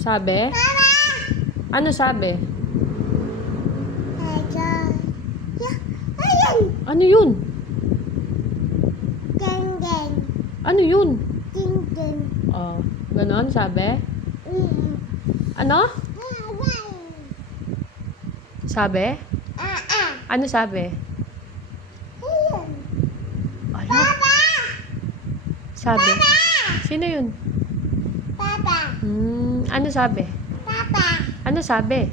Sabi? Ano sabi? Ano yun? Ano yun? Oh, ganon sabi? Ano? Sabi? Ano sabi? Ala. Sabi? Sino yun? Ano sabi? Ano sabi?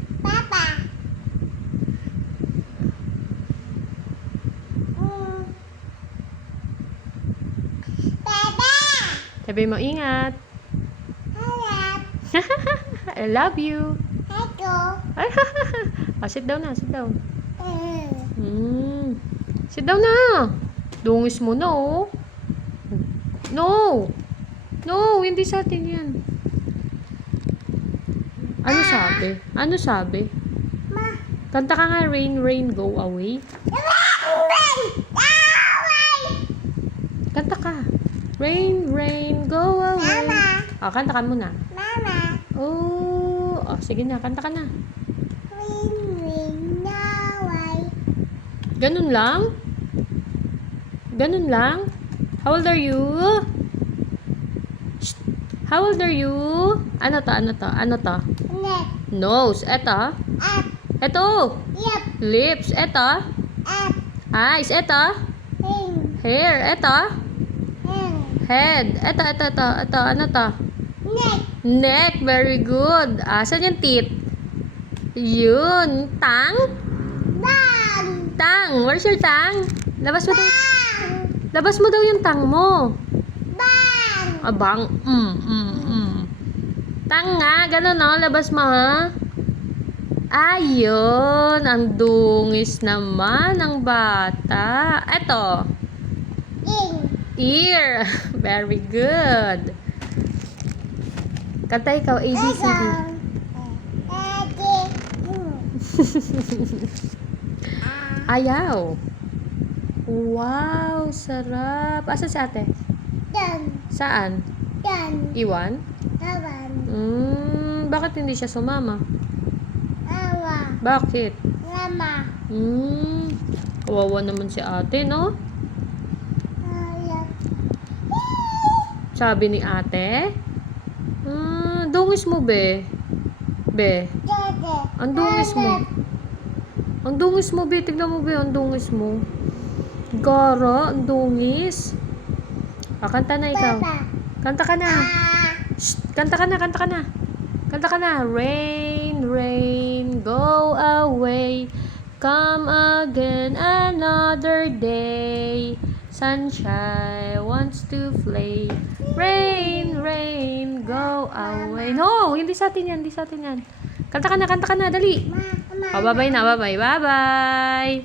Sabi mo, ingat. I love you. Oh, sit down na, sit down. Sit down na. Dungis mo na, oh. No. No, hindi sa atin yan. Ano sabi? Ano sabi? Kanta ka nga, rain, rain, go away. Kanta ka. Rain, rain, go away. Oh, kanta ka muna. Oh, sige na, kanta ka na. Ganun lang? Ganun lang? How old are you? Shh. How old are you? Ano to? Ano to? Ano to? Nose. Eto? Eto? Lips. Eto? Eyes. Eto? Hair. Eto? Head. Eto, eto, eto. Eto, ano to? Neck. Very good. Saan yung teeth? Yun. Tongue? Tang. Where's your tongue? Labas mo daw. Labas mo daw yung tongue mo. Bang. Tang nga. Ganun, no? Labas mo, ha? Ayun. Ang dungis naman ng bata. Eto. Ear. Very good. Kanta ikaw, A, B, C, D. Ayaw. Wow, sarap. Asa si ate? Saan? Iwan? Bakit hindi siya sumama? Bakit? Kawawa naman si ate, no? Sabi ni ate? Dungis mo, be. Be. Ang dungis mo. Ang dungis mo, be. Tignan mo, be. Ang dungis mo. Gara, ang dungis. Kanta na ikaw. Kanta ka na. Shh, kanta ka na, kanta ka na. Kanta ka na. Rain, rain, go away. Come again another day. Sunshine wants to play. Rain, rain, go away. No, hindi sa atin yan, hindi sa atin yan. Kanta ka na, dali. Oh, bye-bye na, bye-bye, bye-bye.